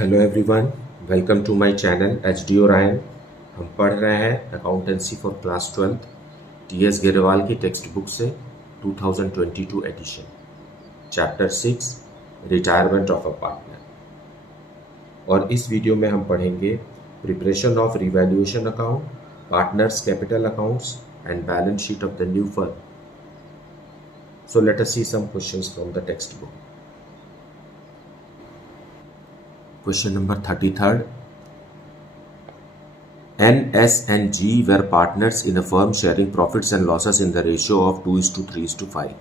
Hello everyone, welcome to my channel H D Orion. हम पढ़ रहे हैं accountancy for class 12 T S. Grewal की टेक्स्ट बुक से 2022 edition, chapter 6 retirement of a partner. और इस वीडियो में हम पढ़ेंगे preparation of revaluation account, partners capital accounts and balance sheet of the new firm. So let us see some questions from the text book. Question number 33rd. N, S and G were partners in a firm sharing profits and losses in the ratio of 2:3:5.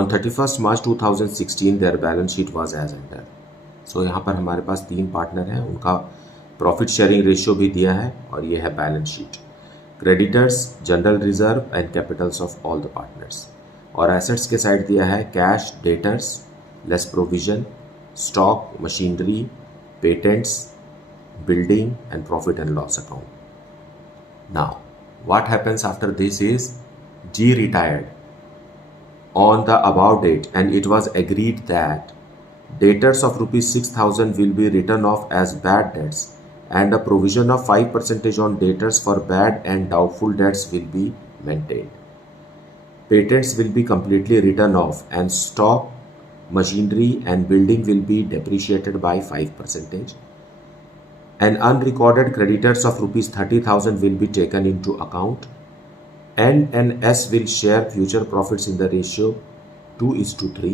On 31st March 2016 their balance sheet was as under. So यहाँ पर हमारे पास तीन partner हैं, उनका profit sharing ratio भी दिया है और ये है balance sheet. Creditors, general reserve and Capitals of all the partners. और एसेट्स के साइड दिया है cash, debtors, less provision, stock, machinery, patents, building and profit and loss account. Now, what happens after this is G retired on the above date and it was agreed that debtors of rupees 6,000 will be written off as bad debts and a provision of 5% on debtors for bad and doubtful debts will be maintained. Patents will be completely written off and stock, machinery and building will be depreciated by 5%. And unrecorded creditors of rupees 30,000 will be taken into account. N and S will share future profits in the ratio 2:3.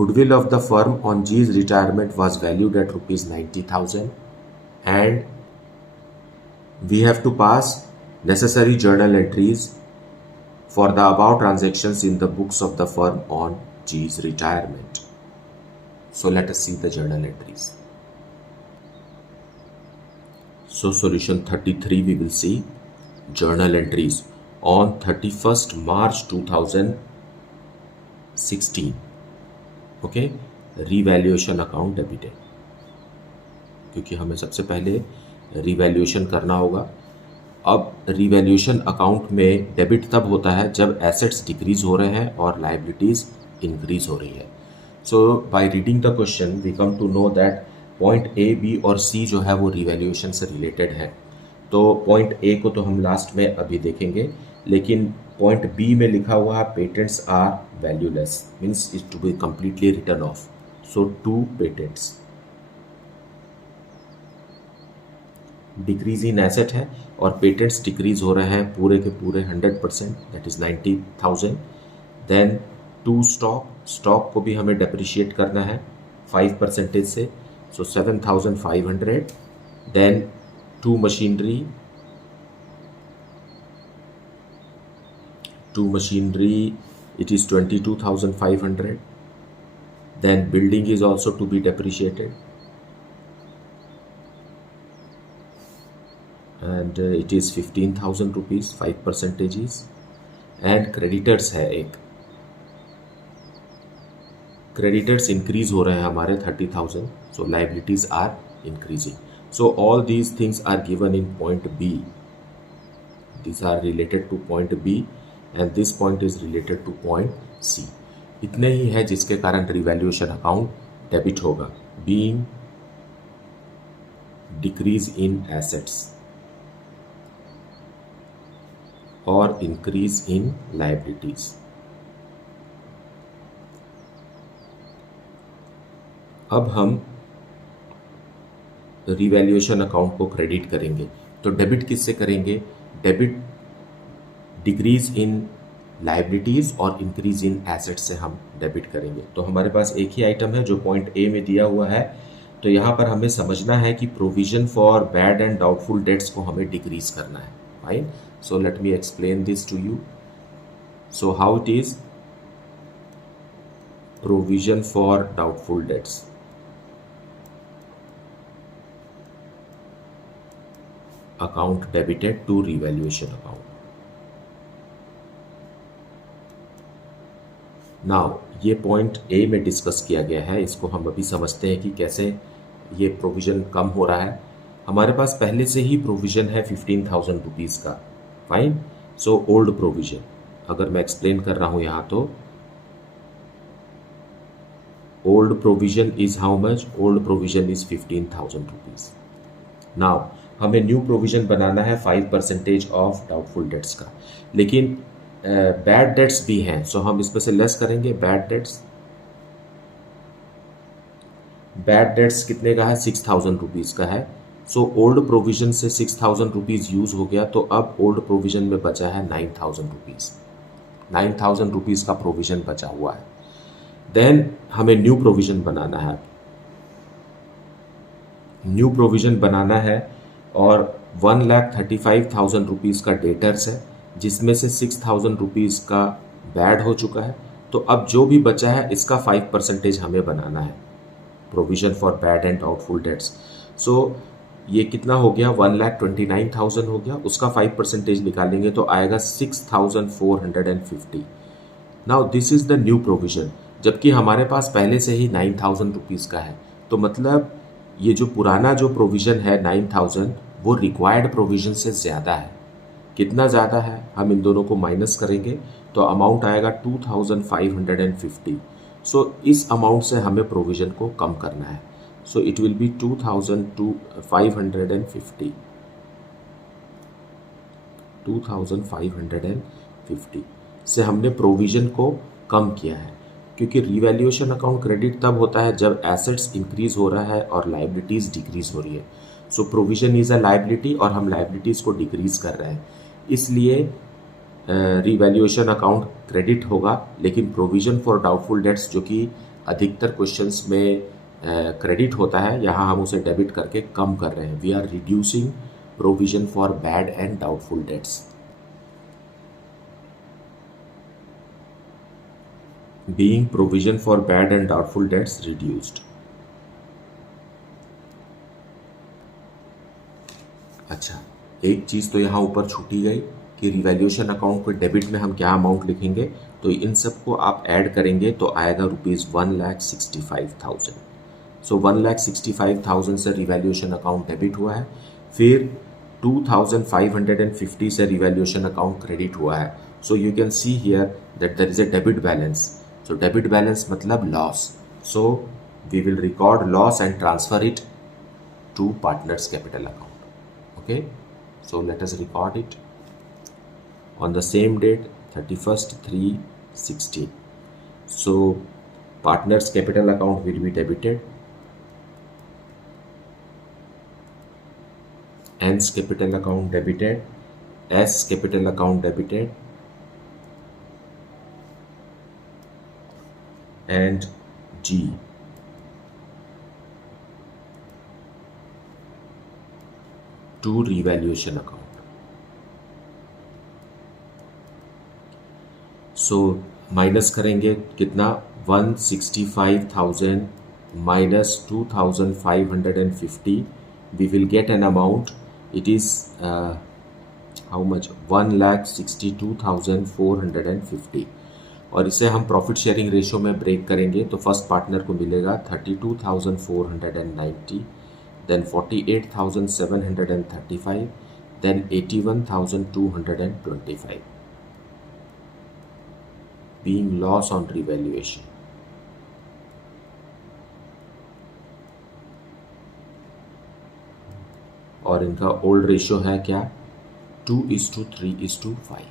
Goodwill of the firm on G's retirement was valued at rupees 90,000 and we have to pass necessary journal entries for the above transactions in the books of the firm on G's retirement. So let us see the journal entries. So solution 33 we will see journal entries on 31st March 2016. Okay, revaluation account debited, क्योंकि हमें सबसे पहले revaluation करना होगा। अब revaluation account में debit तब होता है जब एसेट्स डिक्रीज हो रहे हैं और लायबिलिटीज इंक्रीज हो रही है। So by reading the question we come to know that point A, B और सी जो है वो रिवैल्यूएशन से रिलेटेड है। तो पॉइंट ए को तो हम लास्ट में अभी देखेंगे, लेकिन पॉइंट बी में लिखा हुआ है patents are valueless, means is to be completely written off. So 2 patents decrease in asset है और पेटेंट्स डिक्रीज हो रहे हैं पूरे के पूरे 100%, दैट इज 90,000। देन 2 स्टॉक को भी हमें डेप्रिशिएट करना है 5% से, so 7,500। Then 2 machinery it is 22,500। Then building is also to be depreciated and it is 15,000 rupees, 5% is। and creditors है एक, creditors increase हो रहे हैं हमारे 30,000, so liabilities are increasing। so all these things are given in point B, these are related to point B and this point is related to point C। इतने ही है जिसके कारण रिवैल्यूएशन अकाउंट डेबिट होगा, being decrease in assets और increase in liabilities. अब हम revaluation account को credit करेंगे, तो डेबिट किससे करेंगे? डेबिट डिक्रीज इन लायबिलिटीज और इंक्रीज इन एसेट से हम डेबिट करेंगे। तो हमारे पास एक ही आइटम है जो पॉइंट ए में दिया हुआ है, तो यहाँ पर हमें समझना है कि provision for bad and doubtful dates को हमें डिक्रीज करना है। Fine, so let me explain this to you। so how it is? provision for doubtful debts, account debited to revaluation account। now ये पॉइंट ए में discuss किया गया है, इसको हम अभी समझते हैं कि कैसे ये प्रोविजन कम हो रहा है। हमारे पास पहले से ही प्रोविजन है 15,000 रुपीज़ का। फाइन, सो ओल्ड प्रोविजन अगर मैं एक्सप्लेन कर रहा हूं यहां, तो Old provision is how much? Old provision is 15,000 rupees. Now हमें न्यू प्रोविजन बनाना है 5% ऑफ डाउटफुल डेट्स का, लेकिन बैड डेट्स भी हैं, सो हम इसमें से लेस करेंगे बैड डेट्स। बैड डेट्स कितने का है? 6,000 रुपीज़ का है। सो ओल्ड प्रोविजन से 6,000 रुपीज़ यूज़ हो गया, तो अब ओल्ड प्रोविजन में बचा है 9,000 रुपीज़। 9,000 रुपीज़ का प्रोविजन बचा हुआ है। देन हमें न्यू प्रोविजन बनाना है। न्यू प्रोविजन बनाना है और 1,35,000 रुपीज़ का डेटर्स है, जिसमें से 6,000 रुपीज़ का बैड हो चुका है। तो अब जो भी बचा है इसका 5% हमें बनाना है, provision for bad and doubtful debts. So ये कितना हो गया? 1,29,000 हो गया, उसका 5% निकालेंगे तो आएगा 6,450। Now this is the new provision, जबकि हमारे पास पहले से ही 9,000 रुपीज़ का है। तो मतलब ये जो पुराना जो प्रोविज़न है 9,000, वो रिक्वायर्ड प्रोविज़न से ज़्यादा है। कितना ज़्यादा है? हम इन दोनों को माइनस करेंगे तो अमाउंट आएगा 2,550। सो इस अमाउंट से हमें प्रोविज़न को कम करना है। So it will B 2,550। 2,550 से हमने प्रोविज़न को कम किया है, क्योंकि रिवैल्यूएशन अकाउंट क्रेडिट तब होता है जब एसेट्स इंक्रीज हो रहा है और लाइबिलिटीज़ डिक्रीज हो रही है। सो प्रोविज़न इज़ अ लाइबिलिटी और हम लाइबिलिटीज़ को डिक्रीज कर रहे हैं, इसलिए रिवैल्यूएशन अकाउंट क्रेडिट होगा। लेकिन प्रोविज़न फॉर डाउटफुल डेट्स, जो कि अधिकतर क्वेश्चंस में क्रेडिट होता है, यहाँ हम उसे डेबिट करके कम कर रहे हैं। We are reducing provision for bad and doubtful debts. Being provision for bad and doubtful debts reduced. अच्छा, एक चीज़ तो यहाँ ऊपर छूटी गई कि रिवैल्यूएशन अकाउंट को डेबिट में हम क्या अमाउंट लिखेंगे, तो इन सबको आप ऐड करेंगे तो आएगा ₹1,65,000। सो 1,65,000 से रिवैल्यूएशन अकाउंट डेबिट हुआ है, फिर 2,550 से रिवैल्यूएशन अकाउंट क्रेडिट हुआ है। So you can see here that there is a debit balance. So debit balance मतलब loss. So we will record loss and transfer it to partners capital account. Okay. So let us record it on the same date 31st 3/16. So partners capital account will be debited. N's capital account debited. S capital account debited. And G to revaluation account. So minus करेंगे कितना? 165,000 minus 2,550. We will get an amount. It is how much? 1,62,450। और इसे हम profit sharing ratio में break करेंगे तो first partner को मिलेगा 32,490, then 48,735, then 81,225 being loss on revaluation. और इनका ओल्ड रेशियो है क्या? 2:3:5।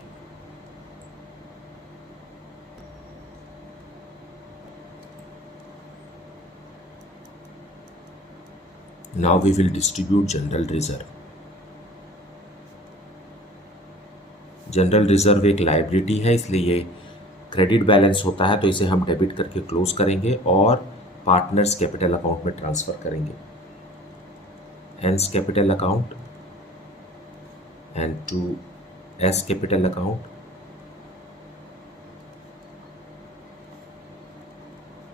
Now we will distribute general reserve. General reserve एक लाइबिलिटी है, इसलिए ये क्रेडिट बैलेंस होता है, तो इसे हम डेबिट करके क्लोज करेंगे और पार्टनर्स कैपिटल अकाउंट में ट्रांसफर करेंगे। N's capital account and to S capital account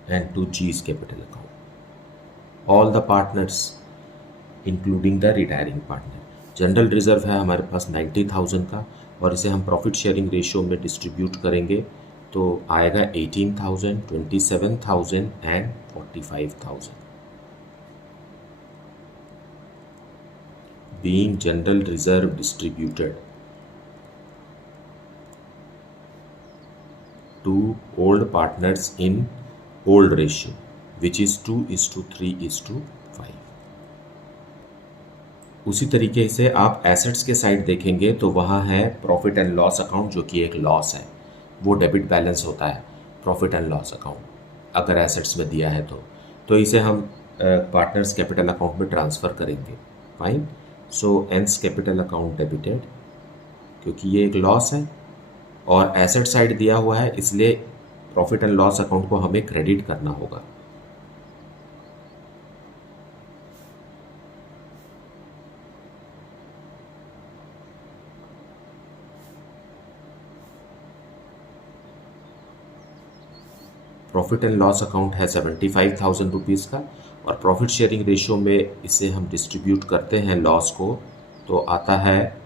and to G's capital account. All the partners including the retiring partner. General reserve है हमारे पास 90,000 का और इसे हम प्रॉफिट शेयरिंग रेशियो में डिस्ट्रीब्यूट करेंगे तो आएगा 18,000, 27,000 and 45,000। Being general reserve distributed to old partners in old ratio, which is 2:3:5। उसी तरीके से आप एसेट्स के साइड देखेंगे तो वहाँ है प्रॉफिट एंड लॉस अकाउंट, जो कि एक लॉस है, वो डेबिट बैलेंस होता है प्रॉफिट एंड लॉस अकाउंट अगर एसेट्स में दिया है तो इसे हम पार्टनर्स कैपिटल अकाउंट में ट्रांसफ़र करेंगे। फाइन। सो एंस कैपिटल अकाउंट डेबिटेड, क्योंकि ये एक लॉस है और एसेट साइड दिया हुआ है, इसलिए प्रॉफिट एंड लॉस अकाउंट को हमें क्रेडिट करना होगा। प्रॉफिट एंड लॉस अकाउंट है 75,000 रुपीज़ का, और प्रॉफिट शेयरिंग रेशियो में इसे हम डिस्ट्रीब्यूट करते हैं लॉस को, तो आता है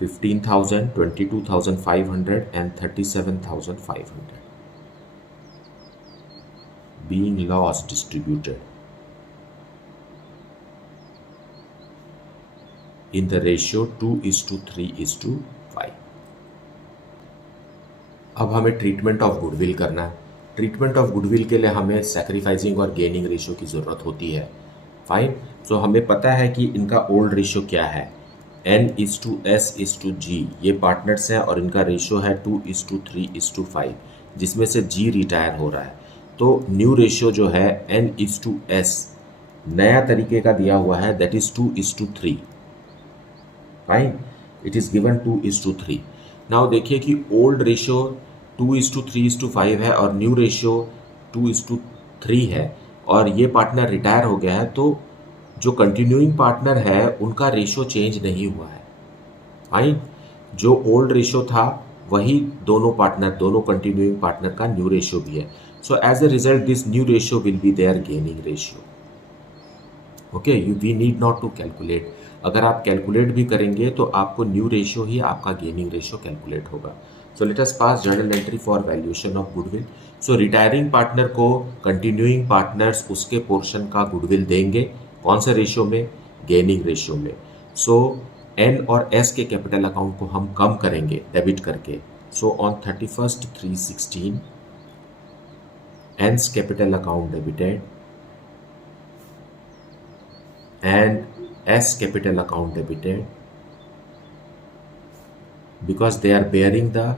15,000, 22,500 and 37,500 being loss distributed in the ratio 2:3:5। अब हमें ट्रीटमेंट ऑफ गुडविल करना है। ट्रीटमेंट ऑफ गुडविल के लिए हमें सैक्रिफाइसिंग और गेनिंग रेशियो की ज़रूरत होती है। फाइन। सो हमें पता है कि इनका ओल्ड रेशियो क्या है, N:S:G। ये पार्टनर्स हैं और इनका रेशियो है 2:3:5, जिसमें से G रिटायर हो रहा है। तो न्यू रेशियो जो है N:S नया तरीके का दिया हुआ है, that is 2:3। Fine. It is given 2:3। Now देखिए कि ओल्ड रेशियो 2:3:5 है और न्यू रेशियो 2:3 है, और ये पार्टनर रिटायर हो गया है, तो जो कंटिन्यूइंग पार्टनर है उनका रेशियो चेंज नहीं हुआ है। फाइन। जो ओल्ड रेशियो था वही दोनों कंटिन्यूइंग पार्टनर का न्यू रेशियो भी है। So as a result this new ratio will be their gaining ratio. Okay, we need not to calculate. अगर आप कैलकुलेट भी करेंगे तो आपको न्यू रेशियो ही आपका गेनिंग रेशियो कैलकुलेट होगा। So let us pass journal entry for valuation of goodwill. So retiring partner को continuing partners उसके पोर्शन का गुडविल देंगे, कौन से रेशियो में, गेनिंग रेशियो में। सो एन और एस के कैपिटल अकाउंट को हम कम करेंगे डेबिट करके। So on 31/3/16 N's capital account debited and S capital account debited, because they are bearing the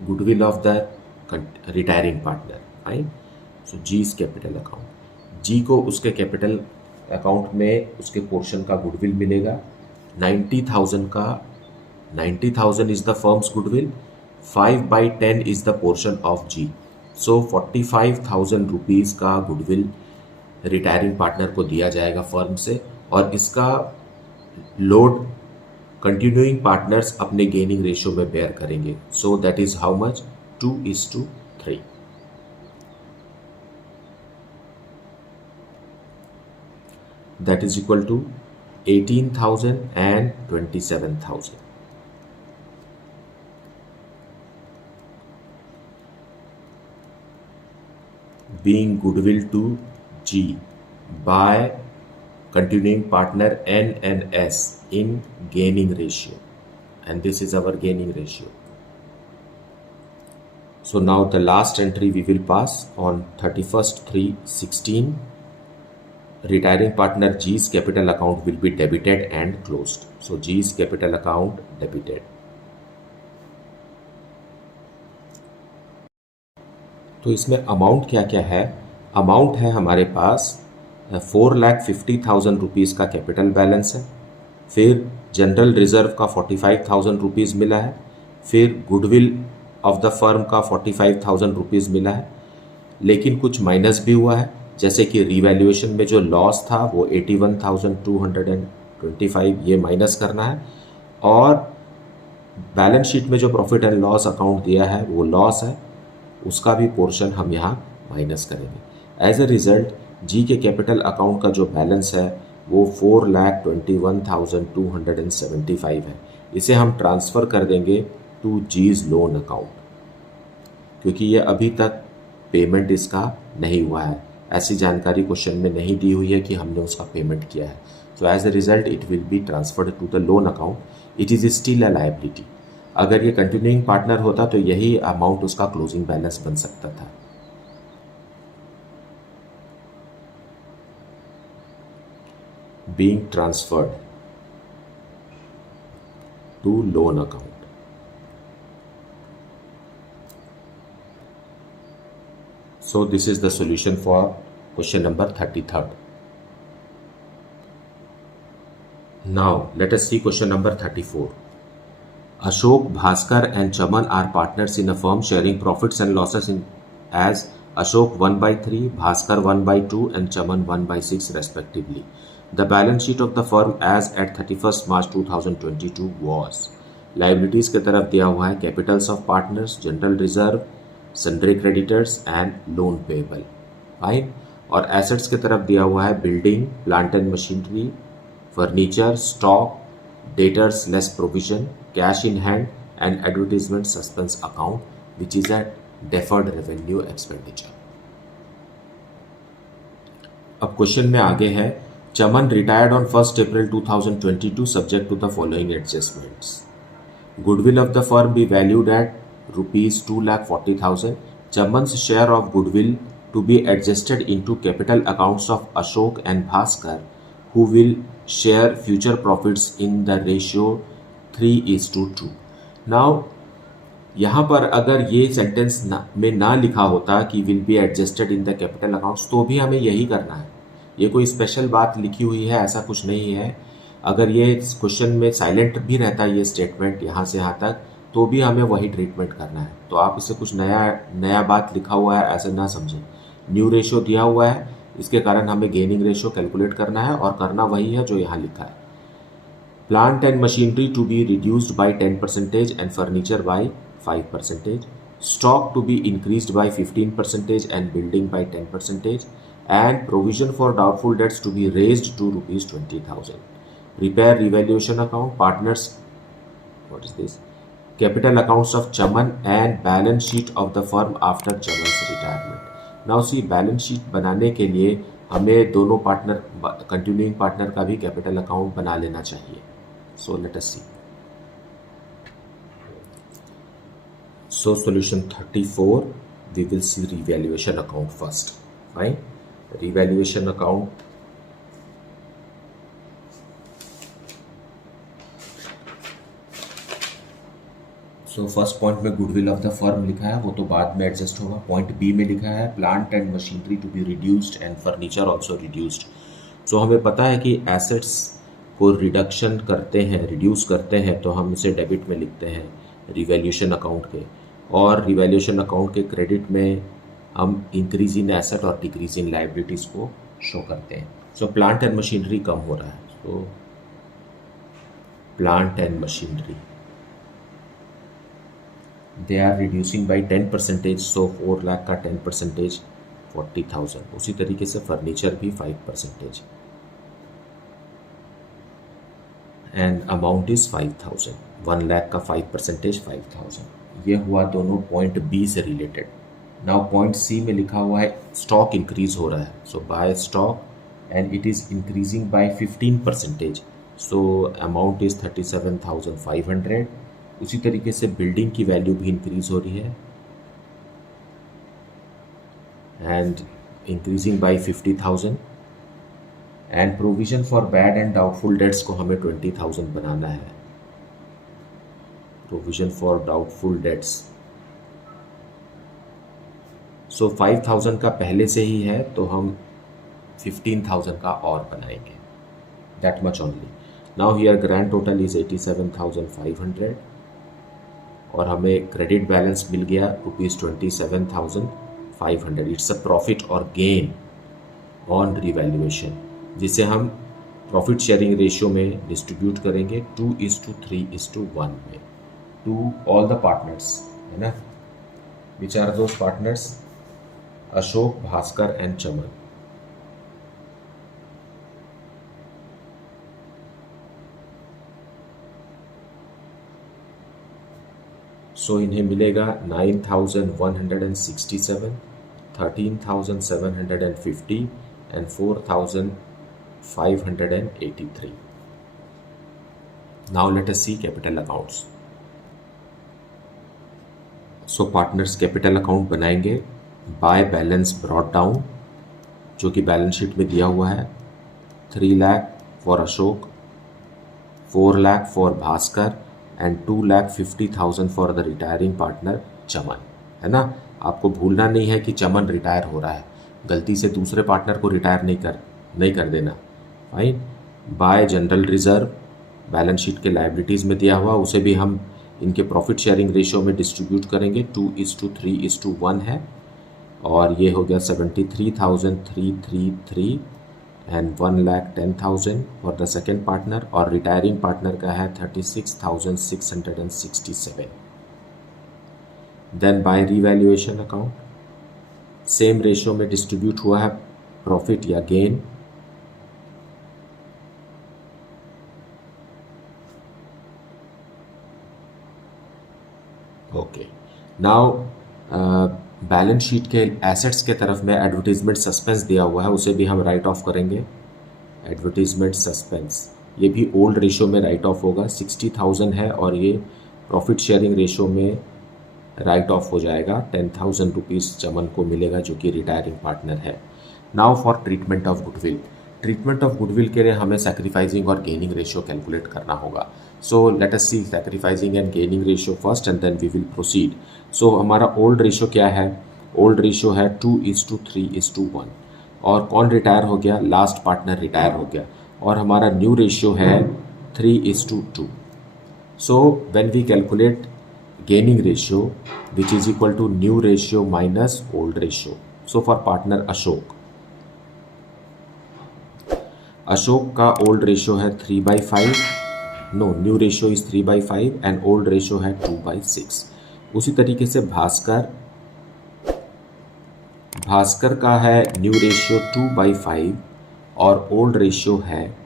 goodwill of the retiring partner. Fine. So G's capital account, G को उसके capital account में उसके portion का goodwill मिलेगा 90,000 का। 90,000 is the firm's goodwill, 5/10 is the portion of G। So 45,000 rupees का goodwill retiring partner को दिया जाएगा फर्म से, और इसका लोड कंटिन्यूइंग पार्टनर्स अपने गेनिंग रेशियो में बेयर करेंगे। So that is how much, 2:3। That is equal to 18,000 and 27,000। being goodwill to G by continuing partner N and S in gaining ratio, and this is our gaining ratio. So now the last entry we will pass on 31/3/16. Retiring partner G's capital account will be debited and closed. So G's capital account debited. तो इसमें amount क्या क्या है, amount है हमारे पास 4,50,000 rupees का capital balance है, फिर जनरल रिजर्व का 45,000 रुपीज़ मिला है, फिर गुडविल ऑफ द फर्म का 45,000 रुपीज़ मिला है, लेकिन कुछ माइनस भी हुआ है, जैसे कि रिवैल्यूएशन में जो लॉस था वो 81,225 ये माइनस करना है, और बैलेंस शीट में जो प्रॉफिट एंड लॉस अकाउंट दिया है वो लॉस है, उसका भी पोर्शन हम यहाँ माइनस करेंगे। एज ए रिज़ल्ट जी के कैपिटल अकाउंट का जो बैलेंस है वो 4,21,275 है। इसे हम ट्रांसफ़र कर देंगे टू जीज लोन अकाउंट, क्योंकि ये अभी तक पेमेंट इसका नहीं हुआ है, ऐसी जानकारी क्वेश्चन में नहीं दी हुई है कि हमने उसका पेमेंट किया है। So as a result it will be transferred to the loan account. It is still a liability. अगर ये कंटिन्यूइंग पार्टनर होता तो यही अमाउंट उसका क्लोजिंग बैलेंस बन सकता था। being transferred to loan account. So this is the solution for question number 33rd. Now let us see question number 34. Ashok, Bhaskar and Chaman are partners in a firm sharing profits and losses as Ashok 1/3, Bhaskar 1/2 and Chaman 1/6 respectively. The balance sheet of the firm as at 31st March 2022 was. Liabilities के तरफ दिया हुआ है capitals of partners, general reserve, sundry creditors and loan payable. Fine. और assets के तरफ दिया हुआ है building, plant and machinery, furniture, stock, debtors less provision, cash in hand and advertisement suspense account, which is a deferred revenue expenditure. अब question में आगे है, चमन retired on 1st April 2022 subject to the following adjustments. Goodwill of the firm be valued at rupees 2,40,000. Chaman's share of goodwill to be adjusted into capital accounts of Ashok and Bhaskar, who will share future profits in the ratio 3:2. Now यहाँ पर अगर ये sentence में ना लिखा होता कि will be adjusted in the capital accounts, तो भी हमें यही करना है. ये कोई स्पेशल बात लिखी हुई है ऐसा कुछ नहीं है. अगर ये क्वेश्चन में साइलेंट भी रहता ये स्टेटमेंट यहाँ से यहाँ तक, तो भी हमें वही ट्रीटमेंट करना है. तो आप इसे कुछ नया बात लिखा हुआ है ऐसे ना समझें. न्यू रेशियो दिया हुआ है, इसके कारण हमें गेनिंग रेशियो कैलकुलेट करना है और करना वही है जो यहाँ लिखा है. Plant and machinery to be reduced by 10% and furniture by 5%. Stock to be increased by 15% and building by 10%. And provision for doubtful debts to be raised to ₹20,000. Prepare revaluation account, partners, what is this, capital accounts of Chaman and balance sheet of the firm after Chaman's retirement. Now see, balance sheet बनाने के लिए हमें दोनों partner, continuing partner का भी capital account बना लेना चाहिए. So let us see. So solution 34, we will see revaluation account first. Fine. Revaluation account, so first point में गुडविल ऑफ द फर्म लिखा है, वो तो बाद में एडजस्ट होगा. पॉइंट बी में लिखा है plant and machinery to be reduced and furniture also reduced. So हमें पता है कि एसेट्स को रिडक्शन करते हैं, रिड्यूस करते हैं, तो हम इसे डेबिट में लिखते हैं रिवैल्यूएशन अकाउंट के. और रिवैल्यूएशन अकाउंट के क्रेडिट में हम इंक्रीज इन एसेट और डिक्रीज इन लाइबिलिटीज़ को शो करते हैं. सो प्लांट एंड मशीनरी कम हो रहा है. So plant and machinery they are reducing by 10%, so 4 lakh का 10% 40,000. उसी तरीके से फर्नीचर भी 5% एंड अमाउंट इज 5,000. 1 लाख का 5% 5,000. ये हुआ दोनों पॉइंट बी से रिलेटेड. नाउ पॉइंट सी में लिखा हुआ है स्टॉक इंक्रीज हो रहा है. So by stock and it is increasing by 15%, so amount is 37,500. उसी तरीके से बिल्डिंग की वैल्यू भी इंक्रीज हो रही है and increasing by 50,000. And provision for bad and doubtful dates को हमें 20,000 बनाना है. प्रोविजन फॉर डाउटफुल डेट्स, सो 5,000 का पहले से ही है, तो हम 15,000 का और बनाएंगे. That much only. Now here grand total is 87,500 और हमें क्रेडिट बैलेंस मिल गया ₹27,500. इट्स अ प्रॉफिट और गेन ऑन रिवैल्यूएशन, जिसे हम प्रॉफिट शेयरिंग रेशियो में डिस्ट्रीब्यूट करेंगे 2:3:1 में टू ऑल द पार्टनर्स, है ना. Which are those partners? Ashok, Bhaskar and Chaman. So इन्हें मिलेगा 9,167, 13,750 and 4,583. Now let us see capital accounts. So partners capital account बनाएंगे बाय बैलेंस ब्रॉट डाउन, जो कि बैलेंस शीट में दिया हुआ है. 3 lakh for Ashok, 4 lakh for Bhaskar and 2,50,000 for the retiring partner Chaman, है ना। आपको भूलना नहीं है कि चमन रिटायर हो रहा है, गलती से दूसरे पार्टनर को रिटायर नहीं कर देना। Fine. By general reserve, balance sheet के लाइबिलिटीज़ में दिया हुआ, उसे भी हम इनके प्रॉफिट शेयरिंग रेशियो में डिस्ट्रीब्यूट करेंगे, 2:3:1 है। और ये हो गया 73,333 and 1,10,000 for the second partner, और रिटायरिंग पार्टनर का है 36,667। Then by revaluation account, same ratio में डिस्ट्रीब्यूट हुआ है प्रॉफिट या gain. Okay, now balance sheet के एसेट्स के तरफ में एडवर्टीजमेंट सस्पेंस दिया हुआ है, उसे भी हम राइट ऑफ करेंगे। एडवर्टीजमेंट सस्पेंस, ये भी ओल्ड रेशियो में राइट ऑफ होगा, 60,000 है, और ये प्रॉफिट शेयरिंग रेशियो में राइट ऑफ हो जाएगा, 10,000 रुपीज़ चमन को मिलेगा जो कि रिटायरिंग पार्टनर है। Now for treatment of goodwill, treatment of goodwill के लिए हमें सैक्रिफाइसिंग और गेनिंग रेशियो कैलकुलेट करना होगा। So let us see sacrificing and gaining ratio first and then we will proceed. So हमारा ओल्ड रेशियो क्या है? ओल्ड रेशियो है 2:3:1, और कौन रिटायर हो गया? लास्ट पार्टनर रिटायर हो गया। और हमारा न्यू रेशियो है 3:2। So when we calculate gaining ratio which is equal to new ratio minus old ratio. So for partner Ashok का old ratio है 3/5, no new ratio is 3/5 and old ratio है 2/6. उसी तरीके से भास्कर का है न्यू रेशियो 2/5 और ओल्ड रेशियो है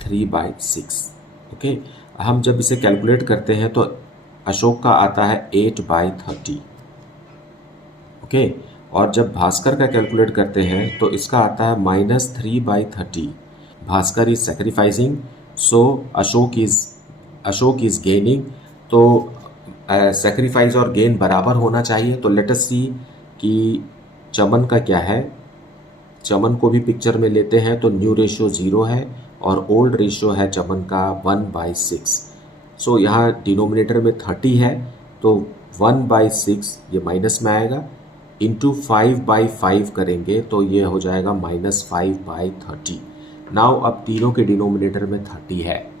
3/6। ओके, हम जब इसे कैलकुलेट करते हैं तो अशोक का आता है 8/30। ओके, और जब भास्कर का कैलकुलेट करते हैं तो इसका आता है -3/30। Bhaskar is sacrificing, so Ashok is gaining. तो सैक्रिफाइस और गेन बराबर होना चाहिए। तो लेट अस सी कि चमन का क्या है। चमन को भी पिक्चर में लेते हैं तो न्यू रेशियो 0 है और ओल्ड रेशियो है चमन का 1/6। सो यहाँ डिनोमिनेटर में 30 है तो 1/6 ये माइनस में आएगा, इंटू 5/5 करेंगे तो ये हो जाएगा -5/30। नाउ अब तीनों के डिनोमिनेटर में 30 है।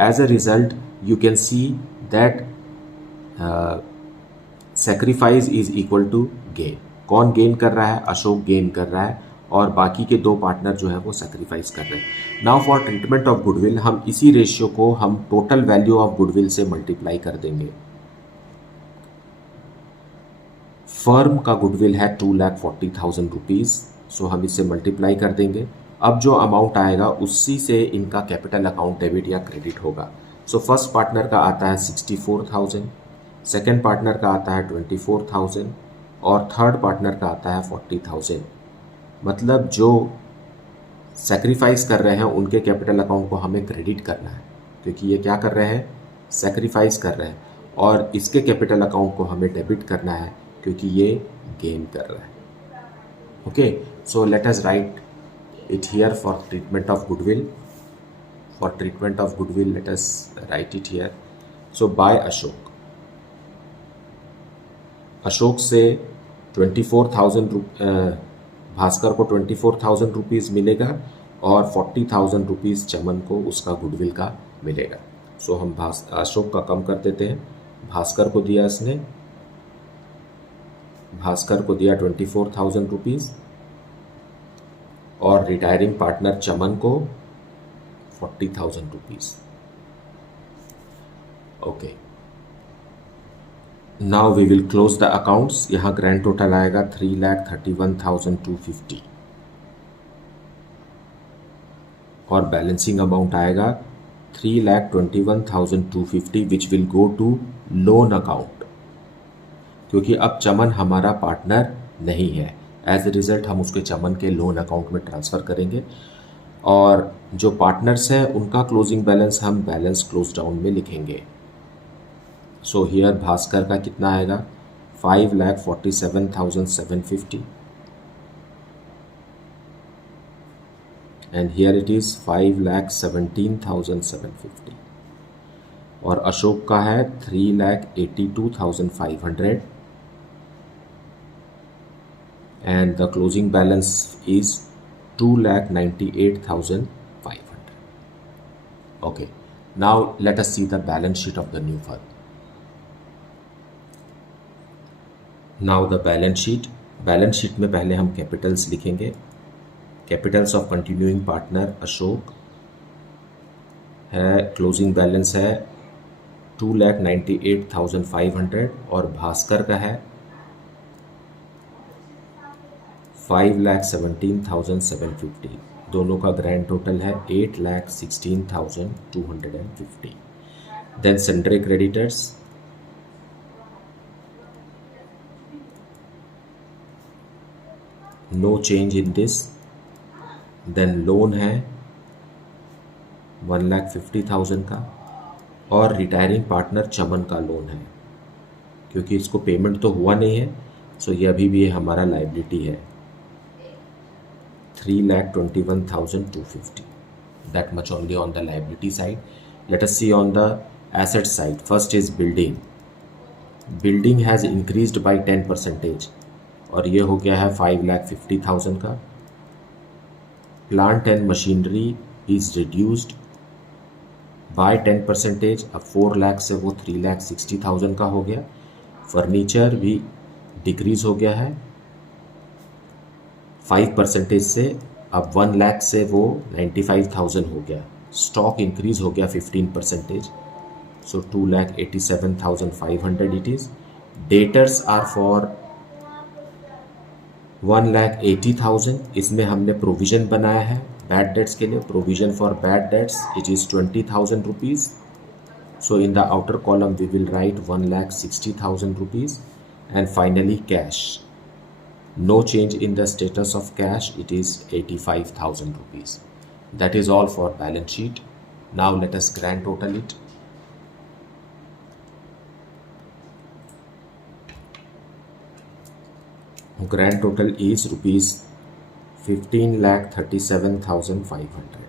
As a result you can see that sacrifice is equal to gain. कौन गेन कर रहा है? अशोक गेन कर रहा है और बाकी के दो पार्टनर जो है वो सैक्रिफाइस कर रहे हैं। Now for treatment of goodwill, हम इसी रेशियो को हम टोटल वैल्यू ऑफ गुडविल से मल्टीप्लाई कर देंगे। फर्म का गुडविल है 2,40,000 रुपीज़, सो हम इससे मल्टीप्लाई कर देंगे। अब जो अमाउंट आएगा उसी से इनका कैपिटल अकाउंट डेबिट या क्रेडिट होगा। सो फर्स्ट पार्टनर का आता है 64,000, सेकेंड पार्टनर का आता है 24,000 और थर्ड पार्टनर का आता है 40,000। मतलब जो सैक्रिफाइस कर रहे हैं उनके कैपिटल अकाउंट को हमें क्रेडिट करना है, क्योंकि ये क्या कर रहे हैं? सैक्रिफाइस कर रहे हैं। और इसके कैपिटल अकाउंट को हमें डेबिट करना है क्योंकि ये गेन कर रहा है। Okay, so let us write it here for treatment of goodwill. For treatment of goodwill let us write it here. So by Ashok से 24,000 भास्कर को 24,000 रुपीज़ मिलेगा और 40,000 रुपीज़ चमन को उसका गुडविल का मिलेगा। सो हम अशोक का कम कर देते हैं। भास्कर को दिया 24,000 रुपीज़ और रिटायरिंग पार्टनर चमन को 40,000 rupees. Okay, now we will close the accounts. यहाँ ग्रैंड टोटल आएगा 3,31,250 और बैलेंसिंग अमाउंट आएगा 3,21,250 which will go to loan account, क्योंकि अब चमन हमारा पार्टनर नहीं है। एज ए रिजल्ट हम उसके चमन के लोन अकाउंट में ट्रांसफ़र करेंगे और जो पार्टनर्स हैं उनका क्लोजिंग बैलेंस हम बैलेंस क्लोज डाउन में लिखेंगे। सो हियर भास्कर का कितना आएगा? 5,47,750 and here it is 5,17,750 और अशोक का है 3,82,500 and the closing balance is 2,98,500. Okay, now let us see the balance sheet of the new firm. Now the balance sheet में पहले हम कैपिटल्स लिखेंगे. Capitals of continuing partner Ashok है, क्लोजिंग बैलेंस है 2,98,500 और भास्कर का है 5,17,750. दोनों का ग्रैंड टोटल है 8,16,250. Then sundry creditors, no change in this. Then loan है 1,50,000 का और रिटायरिंग पार्टनर चमन का लोन है. क्योंकि इसको पेमेंट तो हुआ नहीं है, सो ये अभी भी हमारा लाइबिलिटी है 3,21,250. That much only on the liability side. Let us see on the asset side. First is building. Building has increased by 10% और ये हो गया है 5,50,000 का. Plant and machinery is reduced by 10%. अब 4 लाख से वो 3,60,000 का हो गया. फर्नीचर भी डिक्रीज हो गया है 5% से, अब 1 लाख से वो 95,000 हो गया. स्टॉक इंक्रीज हो गया 15%, so 2,87,500 it is. Debtors are for 1,80,000. इसमें हमने प्रोविजन बनाया है बैड डेट्स के लिए. Provision for bad debts it is 20,000 rupees. So in the outer column we will write 1,60,000 rupees. And finally cash, no change in the status of cash, it is 85,000 rupees. That is all for balance sheet. Now let us grand total it. Grand total is rupees 15,37,500.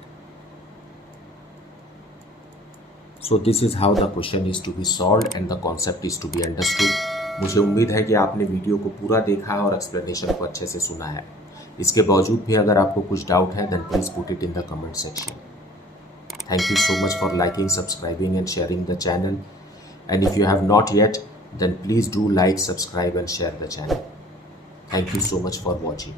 So this is how the question is to be solved and the concept is to be understood. मुझे उम्मीद है कि आपने video को पूरा देखा और explanation को अच्छे से सुना है. इसके बावजूद भी अगर आपको कुछ डाउट है then please put it in the comment section. Thank you so much for liking, subscribing and sharing the channel. And if you have not yet then please do like, subscribe and share the channel. Thank you so much for watching.